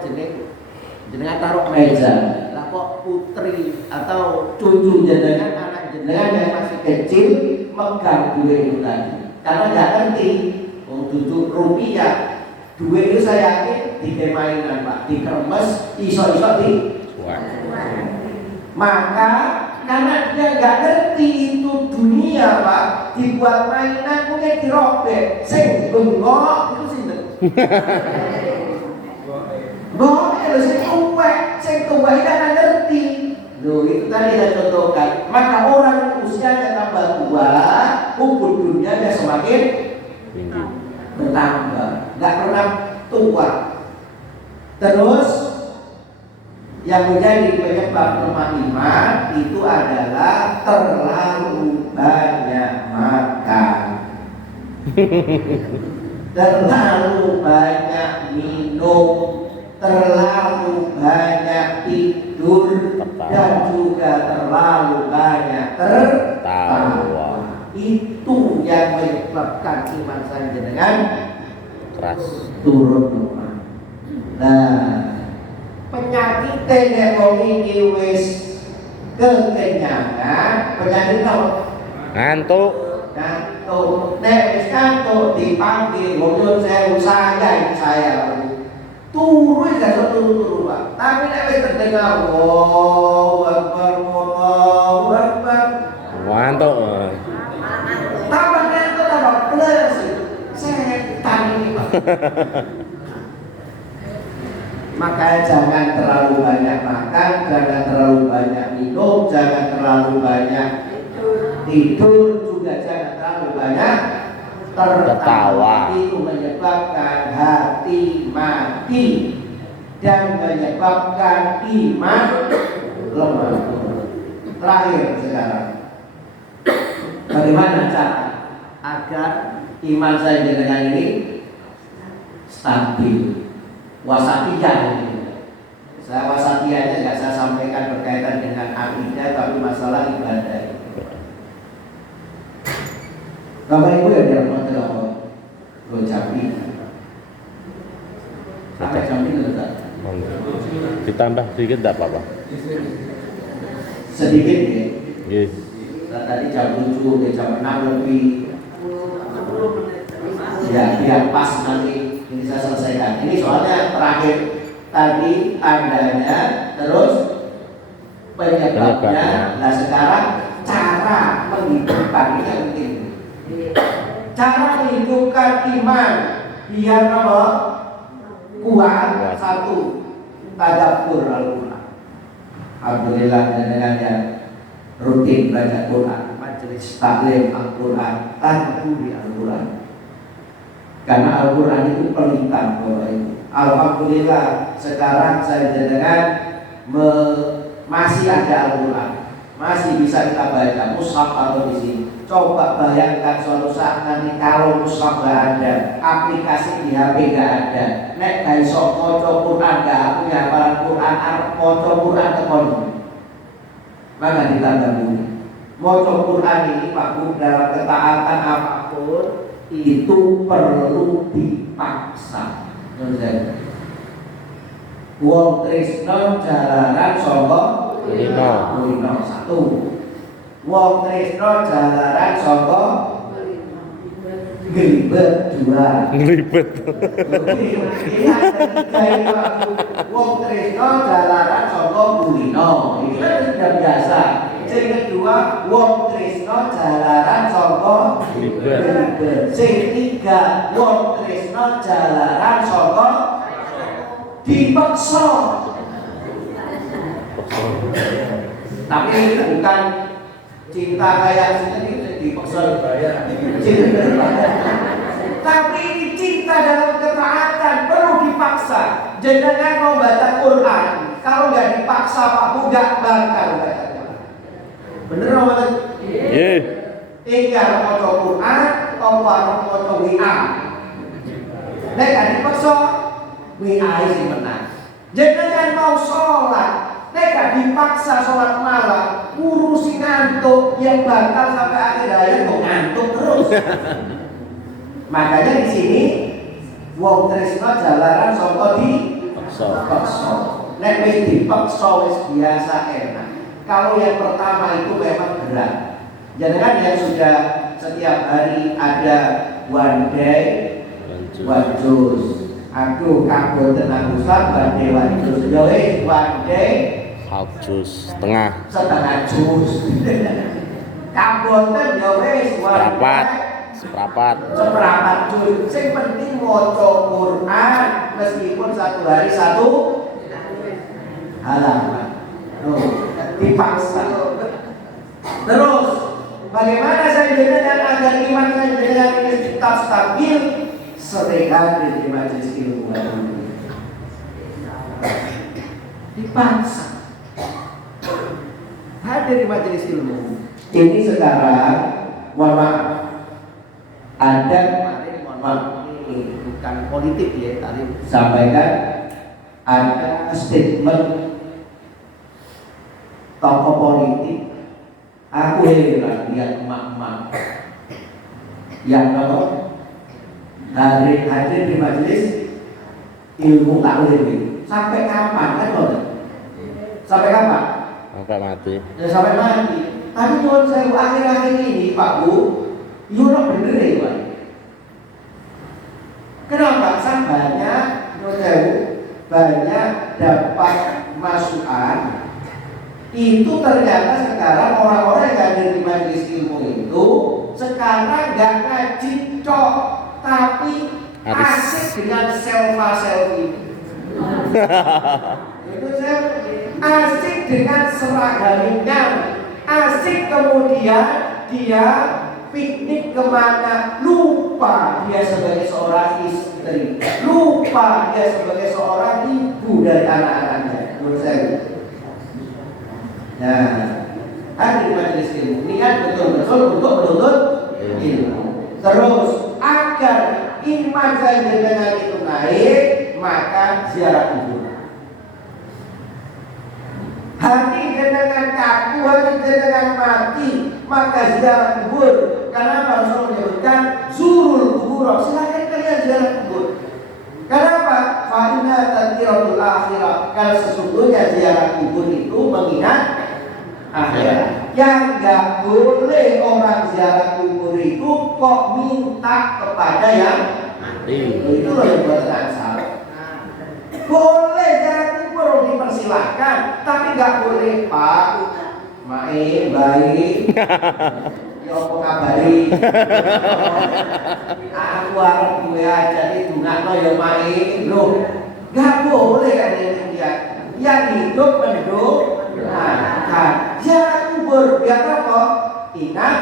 jenengan taruh meja. Lah kok putri atau cucu jenengan, anak jenengan yang masih kecil megang duit itu tadi. Karena nggak ngerti, duduk rupiah, duit itu saya yakin di mainan Pak, di kermes, iso-iso di. Maka karena dia nggak ngerti itu dunia Pak, dibuat mainan mungkin dirobek, sing bengok itu sih. Bengok itu sing tuwek itu nggak ngerti. Loh itu tadi saya contohkan. Maka orang usianya tambah tua, hubbud dunianya semakin Tinggi. bertambah, nggak pernah tua. Terus yang menjadi penyebab lemah iman itu adalah terlalu banyak makan, terlalu banyak minum, terlalu banyak tidur, dan juga terlalu banyak tertawa. Itu yang menyebabkan iman saya dengan Keras. turun. Nah, penyakit nek wong iki wis kekenyangan, penyakit apa? Ngantuk. Ngantuk. Nek wis ngantuk dipanggil, "Wong saya saya." Turun gak turu Pak. Tapi nek wis terdengar Allahu Akbar, Allahu Akbar. Ngantuk. Tambah ngantuk tambah plus. Setan ini Pak. Makanya jangan terlalu banyak makan, jangan terlalu banyak minum, jangan terlalu banyak tidur, juga jangan terlalu banyak tertawa. Itu menyebabkan hati mati dan menyebabkan iman lemah. Terakhir sekarang, bagaimana cara agar iman saya dengan ini stabil? Wasatiyah ini. Saya wasatiyahnya nggak saya sampaikan berkaitan dengan akidah, tapi masalah ibadah. Bapak Ibu yang dirahmati Allah, lo Jambi, sampai Jambi letak. Ditambah sedikit tidak apa-apa. Sedikit ya. Yes. Nah, tadi jam 7, jam 6 lebih. Ya, biar pas nanti ini saya selesaikan. Ini soalnya terakhir tadi tandanya, terus penyebabnya. Nah sekarang cara menghidupkan ini yang penting. Cara menghidupkan iman biar apa? Kuat. Satu, tadabbur Al-Quran. Alhamdulillah dengan yang rutin baca Quran, majelis taklim Al-Quran, tadabbur Al-Quran. Karena Al-Quran itu pelintang Bapak Ibu. Alhamdulillah sekarang saya dengan masih ada Al-Quran, masih bisa kita baca mushaf atau di sini. Coba bayangkan suatu saat nanti kalau mushaf nggak ada, aplikasi di HP nggak ada, nek gak iso maca Quran, nggak punya hafalan Quran, arep maca Quran tekon. Maka ditambah bunyi. Maca Quran ini Pak Bu dalam ketaatan apapun itu perlu dipaksa. Wong tresno jalaran saka kulino. Satu. Wong tresno jalaran saka gelibet. Dua. Ngelibet. Wong tresno jalaran saka kulino. Ini kan sudah biasa. Sing kedua wong tresno jalaran saka Liber. Sing tiga wong tresno jalaran saka dipaksa. Tapi ini bukan cinta kayak sini dipaksa dibayar. Tapi ini cinta dalam ketaatan perlu dipaksa. Jenengan mau baca Quran, kalau nggak dipaksa Pak Bu nggak bakal baca Quran. Bener apa? Iya. Tinggal maca Quran, apa maca WA. Nek gak dipaksa, WA sing menang. Jenengan mau sholat, nek gak dipaksa sholat malam, ngurusi ngantuk yang bakal sampai akhir hayat kok ngantuk terus. Makanya di sini wong tresno jalaran saka dipaksa. Nek wis dipaksa wis biasa enak. Kalau yang pertama itu memang berat. Jangan yang sudah setiap hari ada one day one juice. Aduh kabur tenang Ustaz one day one juice. Yo one day Half jus setengah. setengah jus. Kabur ten yo wis one day seperapat juz. Sing penting maca Quran meskipun satu hari satu halaman. Dipaksa. Terus bagaimana saya jenengan agar iman saya jenengan ini tetap stabil? Sering hadir di majelis ilmu. Dipaksa. Hadir di majelis ilmu. Ini sekarang mohon maaf. Ada kemarin mohon maaf ini bukan politik ya, tadi sampaikan ada statement tokoh politik. Aku heran lihat emak-emak yang hadir di majelis ilmu taklim ini. Sampai kapan kan loh? Sampai kapan? Sampai mati. Ya, sampai mati. Tapi menurut saya akhir-akhir ini Pak Bu, Yura bener ya Pak. Kenapa? Banyak banyak dapat masukan. Itu ternyata sekarang orang-orang yang ada di majelis ilmu itu sekarang gak ngaji cok, tapi asik dengan selfie. Itu saya asik dengan seragaminya, asik kemudian dia piknik kemana, lupa dia sebagai seorang istri, lupa dia sebagai seorang ibu dari anak-anaknya. Menurut saya. Nah, ada di majelis ilmu niat betul-betul untuk menuntut ilmu. Terus agar iman saya dengan itu naik, maka ziarah kubur. Hati dengan kaku, hati dengan mati, maka ziarah kubur. Karena Rasul menyebutkan zurul kubur. Silakan kalian ziarah kubur. Kenapa? Fa'inna tadkiratul akhirah. Karena sesungguhnya ziarah kubur itu mengingat akhirat. Yang nggak boleh orang ziarah kubur itu kok minta kepada yang itu loh yang buat salah. Boleh ziarah kubur dipersilahkan, tapi nggak boleh Pak. Main baik. Ya apa kabari? Aku harus gue aja di dungan ya main loh. Nggak boleh kan dia. Yang hidup mendoakan. Ziarah kubur biar apa? Ingat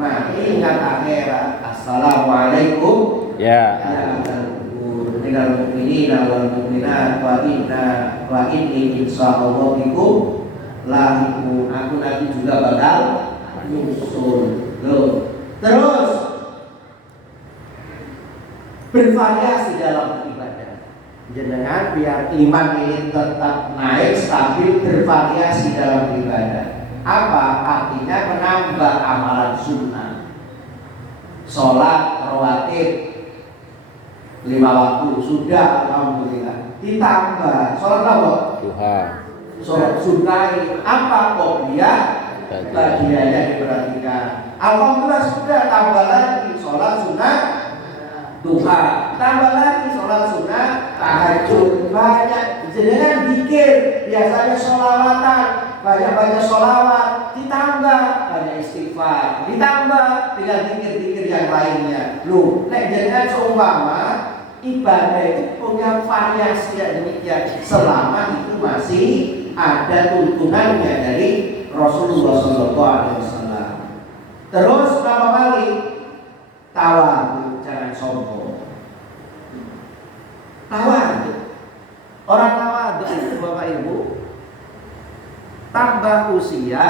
mati, ingat akhirat. Assalamualaikum. Ya. Minal mu'minina wal mu'minat wa inni insyaallah bikum lahiqun. Aku nanti juga bakal nyusul. Terus bervariasi dalam beribadah. Jenengan biar iman ini tetap naik, stabil, bervariasi dalam beribadah. Apa artinya? Menambah amalan sunnah. Sholat rawatib 5 waktu sudah, alhamdulillah. Ditambah sholat apa? Duha. Sholat sunnah apa? Qobliyah, badiahnya diperhatikan. Alhamdulillah sudah, tambah lagi sholat sunnah duha, tambah lagi sholat sunnah tahajud. Banyak jenengan zikir, biasanya sholawatan banyak baca sholawat, ditambah banyak istighfar, ditambah dengan zikir-zikir yang lainnya. Loh, nek jenengan seumpama ibadah itu punya variasi yang demikian selama itu masih ada tuntunannya dari Rasulullah SAW. Terus berapa kali? Tawadhu, jangan sombong. Tawadhu. Orang tawadhu itu Bapak Ibu tambah usia,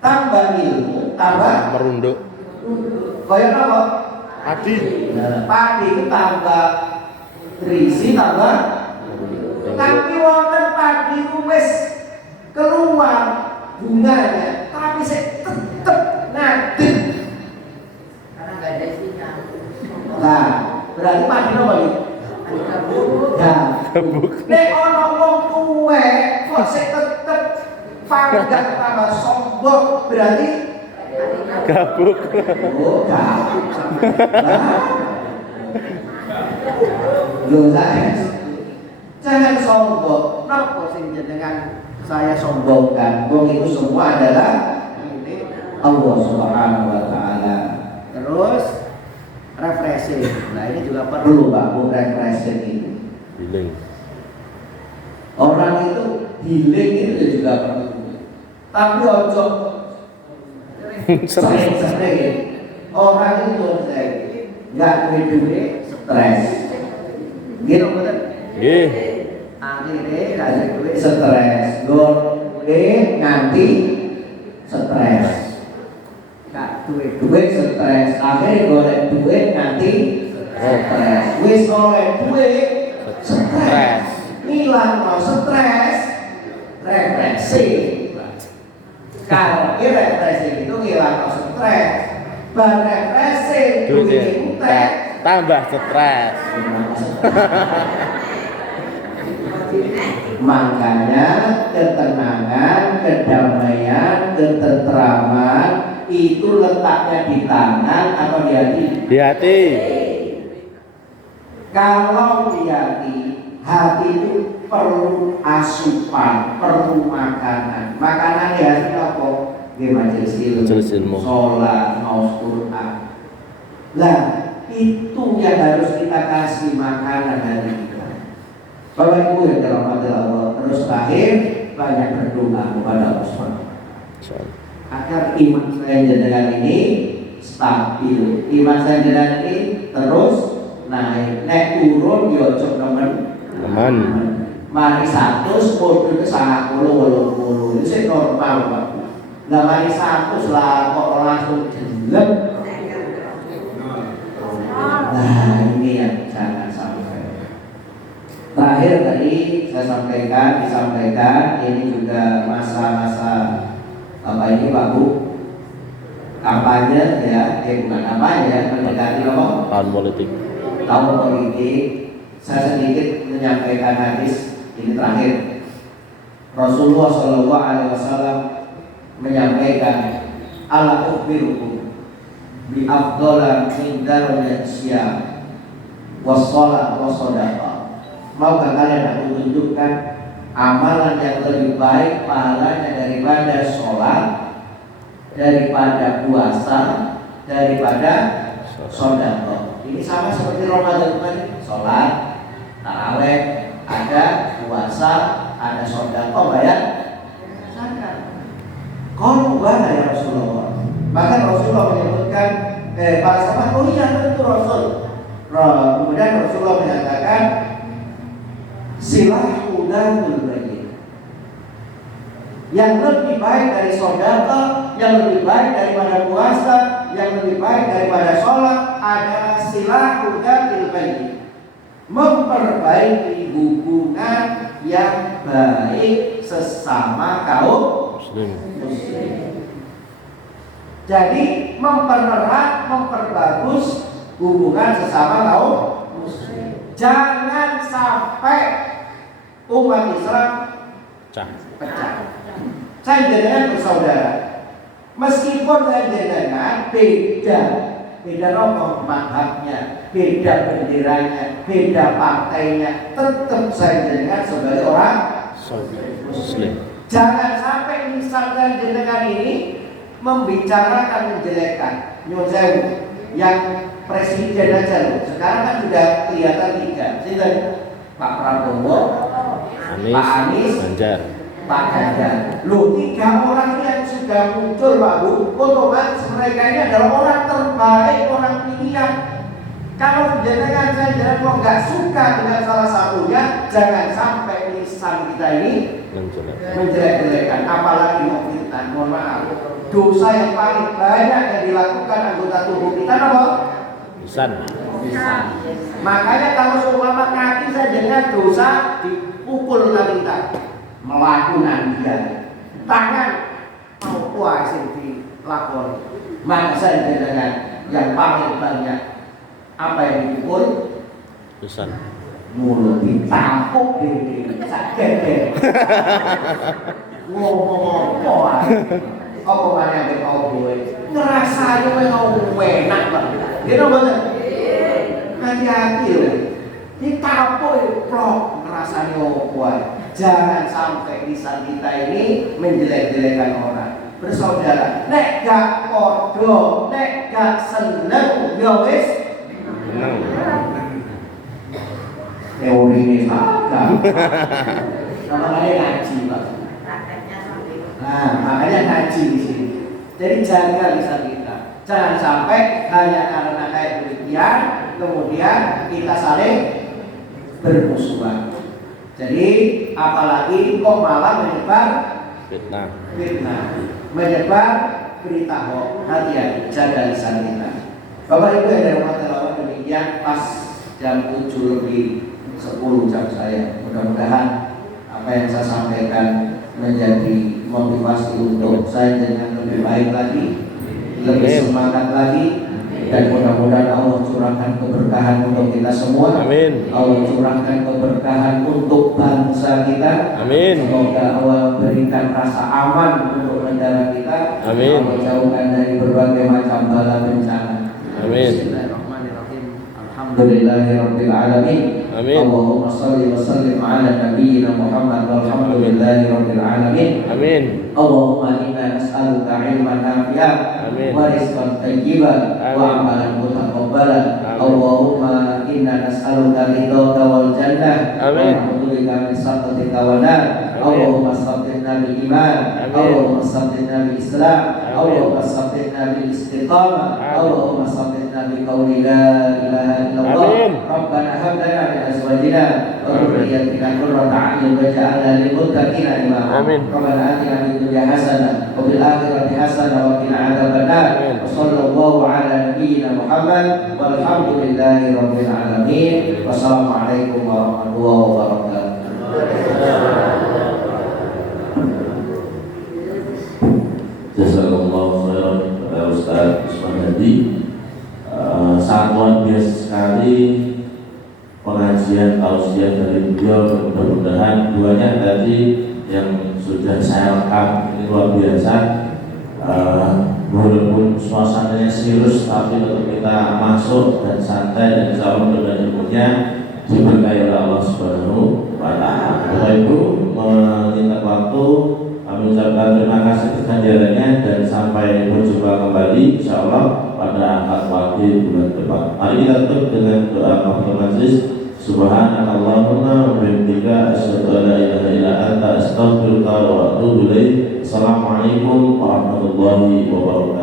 tambah ilmu, tambah Merunduk. Kayak apa? Adi. Padi itu tambah terisi, tambah. Tapi wonten padi itu wis keluar bunganya, tapi saya tetep ngadeg. Karena nggak ada isinya. Nah, berarti padi apa ini? Ya. Nek ono wong tuwek kok sik tetep pangkat tambah sombong, berarti Gabuk. oh, gabuk sampai. Loh, jangan sombong. Napa sing jenengan saya sombongkan? Wong itu semua adalah milik Allah Subhanahu wa taala. Terus refreshing. Nah, ini juga perlu Pak, refreshing itu. Healing. Orang itu healing itu juga perlu. Tapi ojo sering-sering. Orang itu nggak duit stres. Gitu betul. Nggih. Akhirnya nggak ada duit stres. Duit nganti stres. Nggak duit stres. Akhirnya golek duit nganti stres. Wis oleh duit stres. Nilang mau stres. Refleksi. Kalau refleksi itu ngilang stres, refleksi Duit tambah stres. Makanya ketenangan, kedamaian, ketentraman itu letaknya di tangan atau di hati? Di hati. Kalau di hati itu perlu asupan, perlu makanan. Makanan di hati apa? Di majelis ilmu, sholat, mau Quran. Nah, itu yang harus kita kasih makanan dari kita. Bapak Ibu yang dirahmati Allah, terus terakhir banyak berdoa kepada Allah SWT agar iman saya jenengan ini stabil, iman saya jenengan ini terus naik. Naik turun yo cok teman. Mari 100 podo ke 90 itu sih normal Pak. Lah mari 100 lah kok langsung jelek. Nah, ini yang jangan sampai. Terakhir tadi saya disampaikan ini juga masa-masa apa ini Pak Bu? Kampanye ya, bukan kampanye, mendekati apa? Tahun politik. Tahun politik. Saya sedikit menyampaikan hadis ini terakhir. Rasulullah SAW menyampaikan, ala ukhbirukum bi afdhala min daril siyam wassalat wassadaqah. Maukah kalian aku tunjukkan amalan yang lebih baik pahalanya daripada sholat, daripada puasa, daripada sedekah. Ini sama seperti Ramadan kemarin, sholat, taraweh, ada puasa, ada sedekah, bayar zakat. Kau mana ya Rasulullah? Maka Rasulullah menyebutkan para sahabat, oh iya tentu Rasul. Kemudian Rasulullah menyatakan silahu dzul bayyinah. Yang lebih baik dari sedekah, yang lebih baik daripada puasa, yang lebih baik daripada sholat adalah silahu dzul bayyinah. Memperbaiki hubungan yang baik sesama kaum muslim. Jadi mempererat, memperbagus hubungan sesama kaum muslim. Jangan sampai umat Islam pecah. Saya jenengan bersaudara. Meskipun saya jenengan beda rokok madhabnya, beda benderanya, beda partainya, tetap saya jenengan sebagai orang muslim. Jangan sampai pesantren jenengan ini membicarakan kejelekan nyuwun sewu yang presiden aja loh. Sekarang kan sudah kelihatan 3. Sehingga Pak Prabowo, Anies, Pak Anies, Ganjar. Pak Ganjar. Loh, 3 orang ini yang sudah muncul Pak Bu, otomatis mereka ini adalah orang terbaik, orang pilihan. Kalau jenengan saya mau nggak suka dengan salah satunya, jangan sampai lisan kita ini menjelek-jelekan, apalagi mau fitnah. Mohon maaf, dosa yang paling banyak yang dilakukan anggota tubuh kita apa? Lisan. Makanya kalau seumpama kaki saya dengan dosa dipukul kita, melakukan dia. Tangan mau puasin dilakoni. Maka saya dengan yang paling banyak apa yang dipukul? Lisan. Mulut ditampuk di sakit deh. Ngomong apa mana yang kau buat? Ngerasa yang enak banget. Gitu betul. Hati-hati loh. Ditampuk plok ngerasanya kuat. Jangan sampai lisan kita ini menjelek-jelekan orang. Bersaudara, nek gak podo, nek gak seneng, ya wis Menang. teori ini agak. Makanya ngaji Pak. Nah, makanya ngaji di sini. Jadi jaga lisan kita. Jangan sampai hanya karena kayak demikian kemudian kita saling bermusuhan. Jadi apalagi kok malah menyebar Fitnah. menyebar berita hoax. Hati-hati, jaga lisan kita. Bapak Ibu yang dirahmati Allah, demikian pas jam 7 lebih 10 jam saya. Mudah-mudahan apa yang saya sampaikan menjadi motivasi untuk saya dengan lebih baik lagi, lebih semangat lagi, dan mudah-mudahan Allah curahkan keberkahan untuk kita semua. Amin. Allah curahkan keberkahan untuk bangsa kita. Amin. Semoga Allah berikan rasa aman untuk negara kita. Amin. Allah jauhkan dari berbagai macam bala bencana. Amin. Bismillahirrahmanirrahim. Alhamdulillahirabbil alamin. Amin. Allahumma shalli wa sallim ala nabiyyina Muhammad walhamdulillahirabbil alamin. Amin. Allahumma inna nas'aluka ilman nafi'an Amin. wa rizqan thayyiban wa amalan mutaqabbalan. Allahumma inna nas'aluka ridhaka wal jannah wa Amin. na'udzubika min sakhatika wan nar. Allahumma sabbitna bil iman. Allahumma sabbitna bil islam. Allahumma sabbitna bil istiqamah. Allahumma sabbitna bi qawli la ilaha illallah. Rabbana hab lana min azwajina wa dhurriyyatina qurrata a'yun waj'alna lil muttaqina imama. Rabbana atina fid dunya hasanah wa fil akhirati hasanah wa qina adzabannar. Wa sallallahu ala nabiyyina Muhammad walhamdulillahi rabbil alamin. Wassalamualaikum warahmatullahi wabarakatuh. Jazakallahu khairan kepada Ustaz Usman Hadi. Sangat luar biasa sekali pengajian tausiah dari beliau. Mudah-mudahan duanya tadi yang sudah saya rekam ini luar biasa. Walaupun suasananya serius, tapi untuk kita masuk dan santai dan insya dengan ilmunya diberkahi oleh Allah Subhanahu wa Ta'ala. Bapak Ibu, menyingkat waktu, kami ucapkan terima kasih kehadirannya dan sampai berjumpa kembali insya Allah pada akad waktu bulan depan. Mari kita tutup dengan doa kafaratul majlis. Subhanakallahumma wa bihamdika asyhadu an la ilaha illa anta astaghfiruka wa atubu ilaik. Assalamualaikum warahmatullahi wabarakatuh.